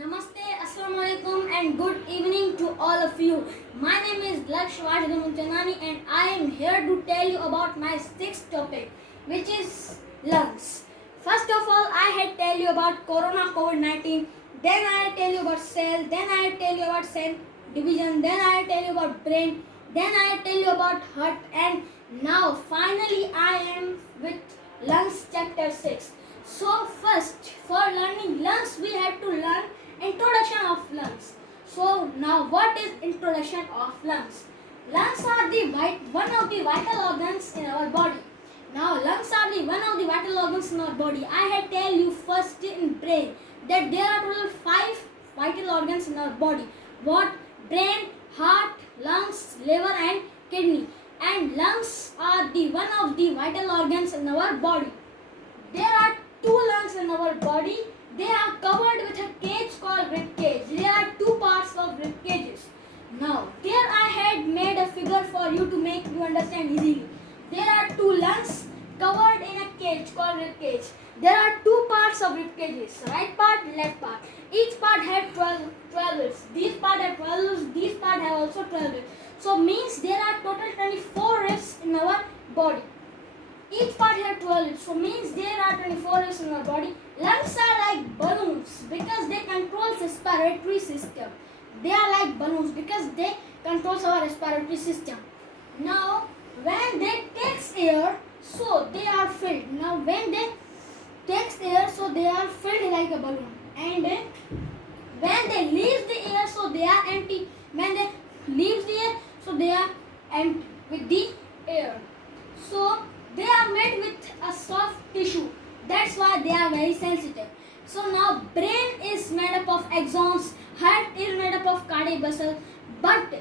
Namaste, Assalamu alaikum and good evening to all of you. My name is Laksh Muntanani and I am here to tell you about my sixth topic, which is lungs. First of all, I had tell you about Corona COVID-19, then I tell you about cell, then I tell you about cell division, then I tell you about brain, then I tell you about heart, and now finally I am with lungs chapter 6. So first, for learning lungs, we have to learn introduction of lungs. So now what is introduction of lungs? Lungs are the one of the vital organs in our body. Now lungs are the one of the vital organs in our body. I had tell you first in brain that there are total 5 vital organs in our body. What? Brain, heart, lungs, liver and kidney. And lungs are the one of the vital organs in our body. There are 2 lungs in our body. They are covered with a cage called rib cage. There are 2 parts of rib cages. Now, there I had made a figure for you to make you understand easily. There are 2 lungs covered in a cage called rib cage. There are 2 parts of rib cages, right part, left part. Each part have 12 ribs. These part have 12 ribs. These part have also 12 ribs. So means there are total 24 ribs in our body. Each part have 12 ribs, so means there are 24 ribs in our body. Lungs are like balloons because they control respiratory system. They are like balloons because they control our respiratory system. Now, when they takes air, so they are filled. Now, when they takes air, so they are filled like a balloon. And when they leave the air, so they are empty. When they leave the air, so they are empty with the air. So they are made with a soft tissue. That's why they are very sensitive. So now brain is made up of axons, heart is made up of cardiac vessels, but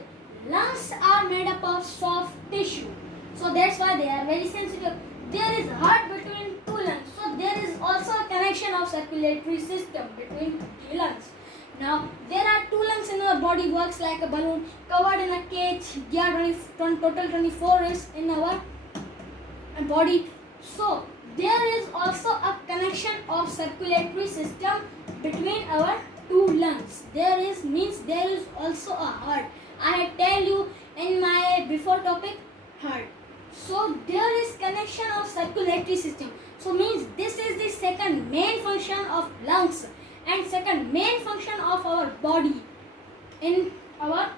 lungs are made up of soft tissue. So that's why they are very sensitive. There is heart between 2 lungs. So there is also a connection of circulatory system between the lungs. Now there are 2 lungs in our body, works like a balloon covered in a cage. There are total 24 ribs in our body. So there is also a connection of circulatory system between our 2 lungs. There is also a heart. I had tell you in my before topic heart. So there is connection of circulatory system. So means this is the second main function of lungs and second main function of our body in our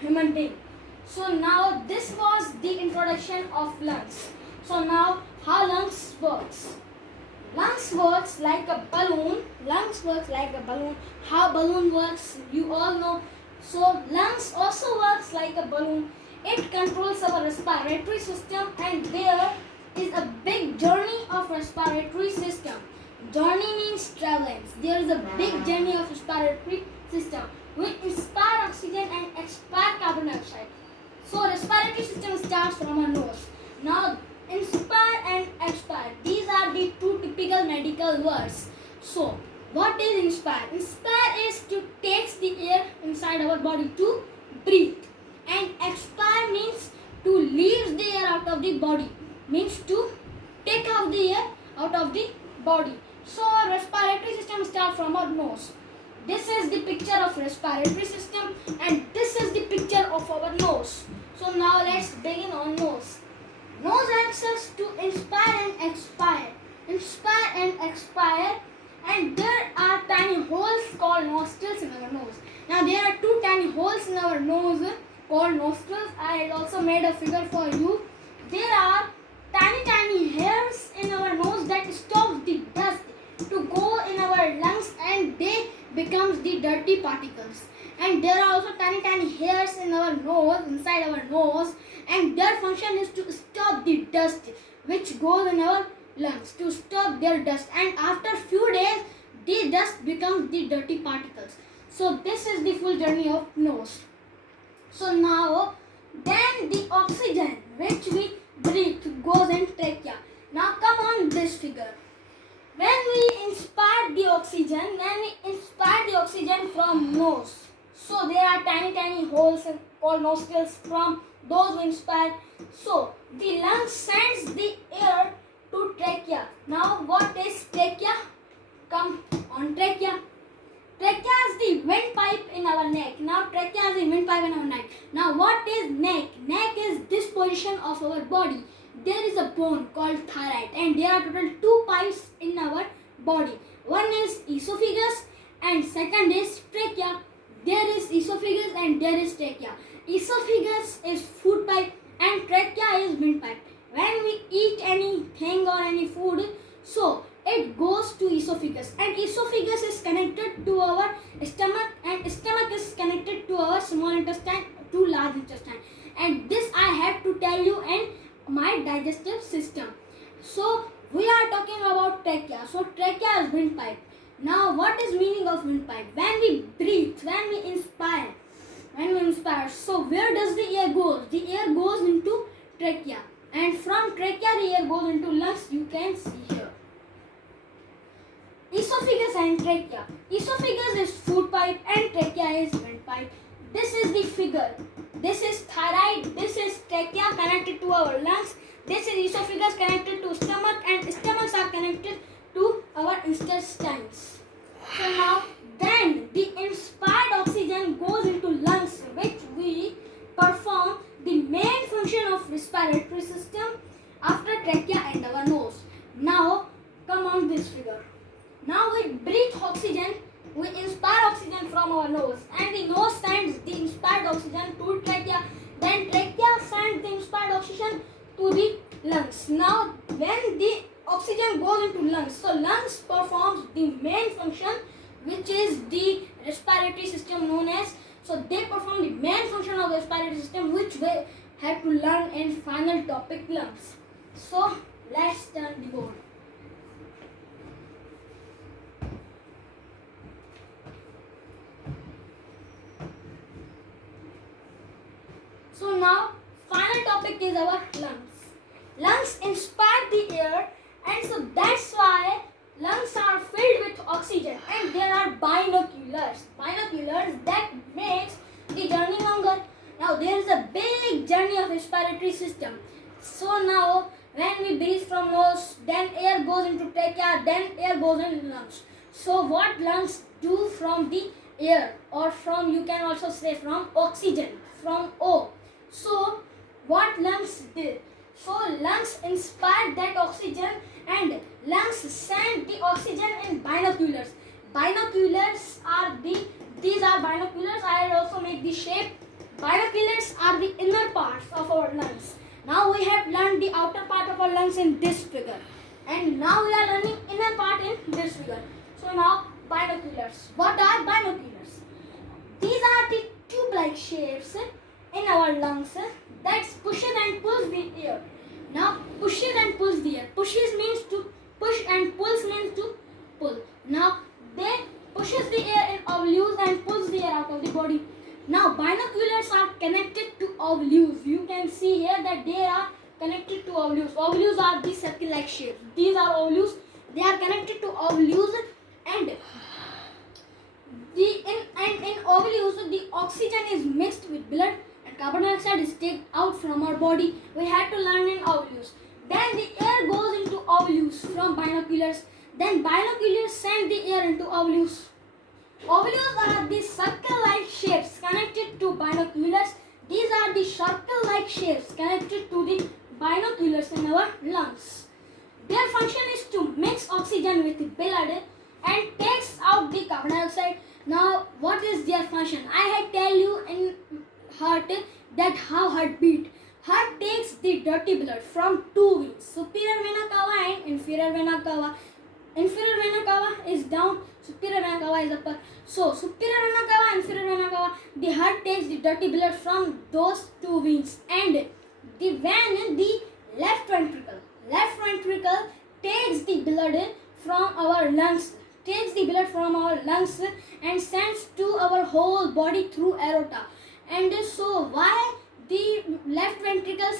human being. So now this was the introduction of lungs. So now how lungs works? Lungs works like a balloon. Lungs works like a balloon. How balloon works, you all know. So lungs also works like a balloon. It controls our respiratory system and there is a big journey of respiratory system. Journey means traveling. There is a big journey of respiratory system. We inspire oxygen and expire carbon dioxide. So respiratory system starts from our nose. Now inspire and expire. These are the 2 typical medical words. So, what is inspire? Inspire is to take the air inside our body to breathe. And expire means to leave the air out of the body. Means to take out the air out of the body. So, our respiratory system starts from our nose. This is the picture of respiratory system and this is the picture of our nose. So, now let's begin on nose. Nose helps us to inspire and expire. Inspire and expire, and there are tiny holes called nostrils in our nose. Now there are 2 tiny holes in our nose called nostrils. I had also made a figure for you. There are tiny hairs in our nose that stops the dust to go in our lungs and they becomes the dirty particles. And there are also tiny hairs in our nose, inside our nose, and their function is to stop the dust which goes in our lungs, to stop their dust, and after few days the dust becomes the dirty particles. So this is the full journey of nose. So now then the oxygen which we breathe goes in trachea. Now come on this figure. When we inspire the oxygen from nose, so there are tiny holes called nostrils from those who inspire. So the lung sends the air to trachea. Now what is trachea? Come on trachea. Trachea is the windpipe in our neck. Now trachea is the windpipe in our neck. Now what is neck? Neck is this position of our body. There is a bone called thyroid, and there are total two pipes in our body. One is esophagus and second is trachea. There is esophagus and there is trachea. Esophagus is food pipe and trachea is windpipe. When we eat anything or any food, so it goes to esophagus, and esophagus is connected to our stomach, and stomach is connected to our small intestine, to large intestine, and this I have to tell you in my digestive system. So we are talking about trachea. So trachea is windpipe. Now what is meaning of windpipe? When we breathe, when we inspire, so where does the air go? The air goes into trachea, and from trachea the air goes into lungs. You can see here. Esophagus and trachea. Esophagus is food pipe and trachea is windpipe. This is the figure. This is thyroid. This is trachea connected to our lungs. This is esophagus connected to stomach, and stomachs are connected to our intestines. So now then the inspired oxygen goes into lungs, which we perform the main function of respiratory system after trachea and our nose. Now come on this figure. Now we breathe oxygen, we inspire oxygen from our nose, and the nose sends the inspired oxygen to trachea. Then trachea sends the inspired oxygen to the lungs. Now when the oxygen goes into lungs, so lungs performs the main function, which is the respiratory system known as. So they perform the main function of the respiratory system, which we have to learn in final topic, lungs. So let's turn the board. So now final topic is our lungs. Lungs inspire the air, and so that's why lungs are filled with oxygen, and there are binoculars that makes the journey longer. Now there is a big journey of respiratory system. So now when we breathe from nose, then air goes into trachea, then air goes in lungs. So what lungs do from the air, or from, you can also say from oxygen, from O. So what lungs did? So lungs inspired that oxygen, and lungs send the oxygen in binoculars. Binoculars are these are binoculars. I will also make the shape. Binoculars are the inner parts of our lungs. Now we have learned the outer part of our lungs in this figure, and now we are learning inner part in this figure. So now binoculars. What are binoculars? These are the tube-like shapes in our lungs that pushes and pulls the air. Now pushes and pulls the air. Pushes means to push and pulls means to pull. Now they pushes the air in ovules and pulls the air out of the body. Now binoculars are connected to ovules. You can see here that they are connected to ovules. Ovules are the circle-like shapes. These are ovules. They are connected to ovules, and in ovules the oxygen is mixed with blood, and carbon dioxide is taken out from our body. We had to learn in ovules. Then the air goes into ovules from binoculars. Then binoculars send the air into ovules. Ovules are the circle-like shapes connected to binoculars. These are the circle-like shapes connected to the binoculars in our lungs. Their function is to mix oxygen with the blood and takes out the carbon dioxide. Now what is their function? I had tell you in heart that how heart beat. Heart takes the dirty blood from two veins, superior vena cava and inferior vena cava. Inferior vena cava is down, superior vena cava is upper. So superior vena cava, inferior vena cava, the heart takes the dirty blood from those two veins, and the left ventricle takes the blood from our lungs, and sends to our whole body through aorta. And so why the left ventricle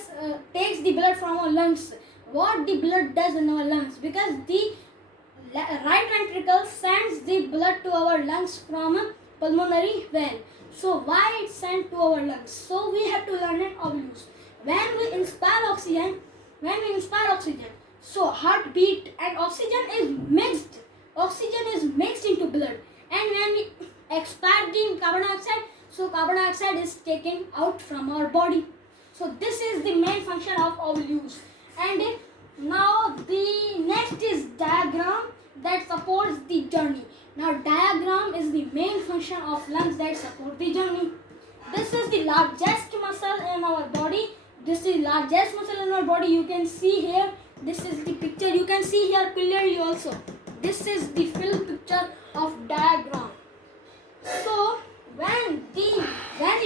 takes the blood from our lungs? What the blood does in our lungs? Because the right ventricle sends the blood to our lungs from a pulmonary vein. So why it sent to our lungs? So we have to learn in ovules. When we inspire oxygen, so heartbeat and oxygen is mixed into blood, and when we expire carbon dioxide, so carbon dioxide is taken out from our body. So this is the main function of alveolus. And now the next is diaphragm that supports the journey. Now diaphragm is the main function of lungs that support the journey. This is the largest muscle in our body. This is largest muscle in our body. You can see here. This is the picture. You can see here clearly also. This is the full picture of diaphragm. So when the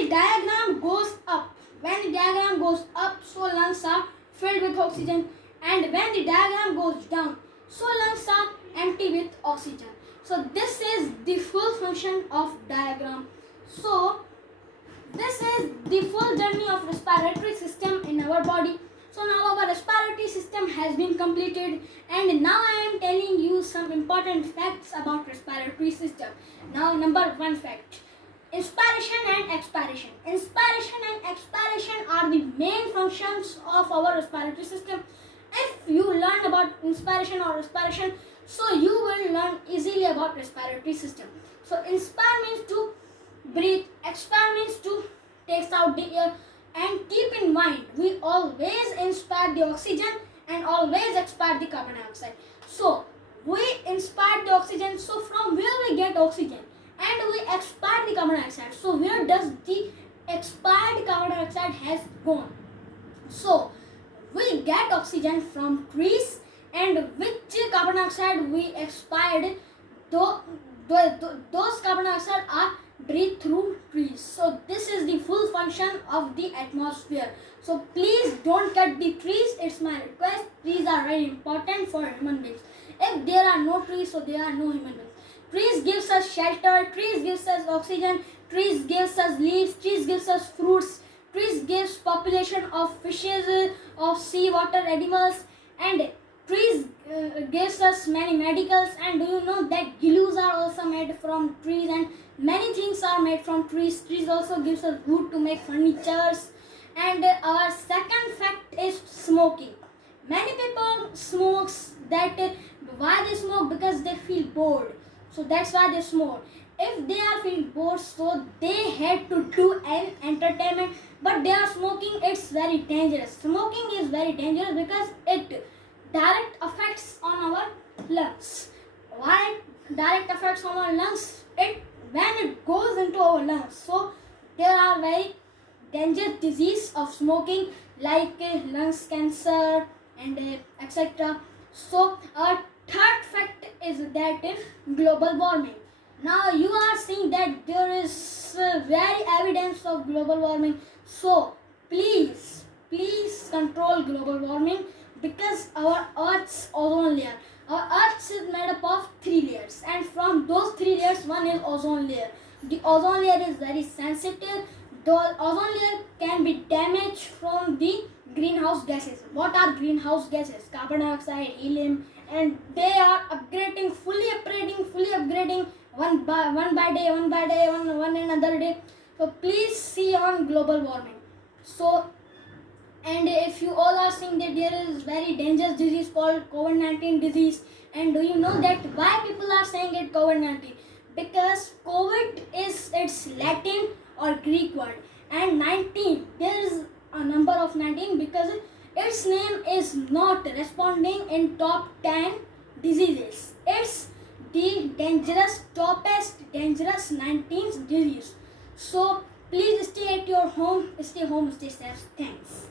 diaphragm goes up, so lungs are filled with oxygen, and when the diaphragm goes down, so lungs are empty with oxygen. So this is the full function of diaphragm. So this is the full journey of respiratory system in our body. So now our respiratory system has been completed, and now I am telling you some important facts about respiratory system. Now number 1 fact. Inspiration and expiration. Inspiration and expiration are the main functions of our respiratory system. If you learn about inspiration or respiration, so you will learn easily about respiratory system. So inspire means to breathe, expire means to take out the air, and keep in mind we always inspire the oxygen and always expire the carbon dioxide. So we inspire the oxygen, so from where we get oxygen, and we expire the carbon dioxide. So where does the expired carbon dioxide has gone? So we get oxygen from trees, and which carbon dioxide we expired, those carbon dioxide are breathed through trees. So this is the full function of the atmosphere. So please don't cut the trees. It's my request. Trees are very important for human beings. If there are no trees, so there are no human beings. Trees gives us shelter, trees gives us oxygen, trees gives us leaves, trees gives us fruits, trees gives population of fishes, of seawater animals, and trees gives us many medicals. And do you know that glues are also made from trees, and many things are made from trees. Trees also gives us wood to make furnitures. And our second fact is smoking. Many people smokes that why they smoke? Because they feel bored. So that's why they smoke. If they are feeling bored, so they had to do an entertainment, but they are smoking. It's very dangerous. Smoking is very dangerous because it direct effects on our lungs. Why direct effects on our lungs? When it goes into our lungs, so there are very dangerous disease of smoking like lungs cancer and etc. So our third fact is that global warming. Now you are seeing that there is very evidence of global warming. So please control global warming, because our Earth's ozone layer. Our Earth is made up of 3 layers, and from those 3 layers, one is ozone layer. The ozone layer is very sensitive. The ozone layer can be damaged from the greenhouse gases. What are greenhouse gases? Carbon dioxide, helium, and they are fully upgrading one by day, one another day. So please see on global warming. So, and if you all are seeing that there is very dangerous disease called COVID-19 disease, and do you know that why people are saying it COVID-19? Because COVID is its Latin or Greek word, and 19, there is a number of 19 because its name is not responding in top 10 diseases. It's the topest dangerous 19th disease. So please stay at your home, stay home, stay safe. Thanks.